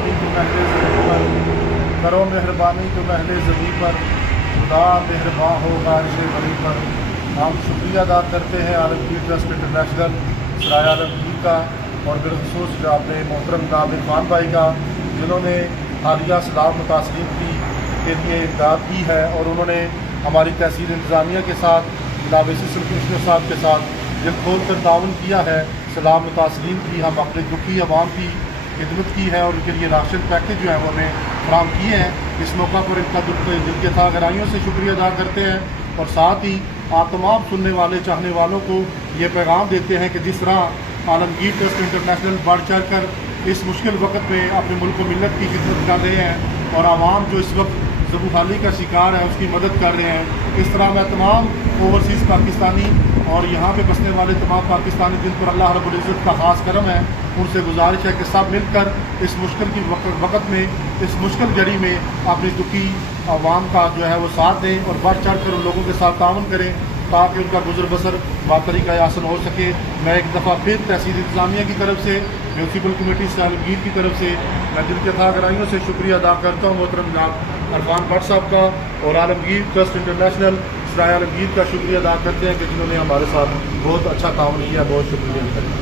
मेहरबानी तुम अहले ज़मीं पर, करो मेहरबानी तुम अहले ज़मीं पर, खुदा मेहरबान होगा अर्श वली पर। हम शुक्रिया अदा करते हैं आलमगीर ट्रस्ट इंटरनेशनल सराय आलमगीर का और बिलखसूस अपने मोहतरम जनाब इरफान भाई का, जिन्होंने हालिया सैलाब मुतासरीन के लिए इमदाद की है और उन्होंने हमारी तहसील इंतज़ामिया के साथ जनाब असिस्टेंट कमिश्नर साहब के साथ दिल खोल कर ताउन किया है। सैलाब मुतासरीन की हम अपने दुखी आवाम की खिदमत की है और उनके लिए राशन पैकेज जो है वो हमें फराम किए हैं। इस मौका पर इनका दिल के था गहराइयों से शुक्रिया अदा करते हैं और साथ ही आप तमाम सुनने वाले चाहने वालों को ये पैगाम देते हैं कि जिस तरह आलमगीर ट्रस्ट इंटरनेशनल बढ़ चढ़ कर इस मुश्किल वक्त में अपने मुल्क व मिलत की खिदमत कर रहे हैं और आवाम जो इस वक्त ज़बूहाली का शिकार है उसकी मदद कर रहे हैं। इस तरह मैं तमाम ओवरसीज़ पाकिस्तानी और यहाँ पे बसने वाले तमाम पाकिस्तानी जिन पर अल्लाह रब्बुल इज़्ज़त का ख़ास करम है, उनसे गुजारिश है कि सब मिलकर इस मुश्किल की वक्त में, इस मुश्किल घड़ी में अपनी दुखी आवाम का जो है वो साथ दें और बढ़ चढ़ कर उन लोगों के साथ ताउन करें ताकि उनका गुजर बसर बातरीका आसन हो सके। मैं एक दफ़ा फिर तहसील इंतज़ामिया की तरफ से, म्यूनसिपल कमेटी से आलमगीर की तरफ से मैं दिल के था गहराइयों से शुक्रिया अदा करता हूँ मोहतरम जनाब इरफान भट्ट साहब का और आलमगीर ट्रस्ट इंटरनेशनल सराय आलमगीर का शुक्रिया अदा करते हैं कि जिन्होंने हमारे साथ बहुत अच्छा ताउन किया। बहुत शुक्रिया।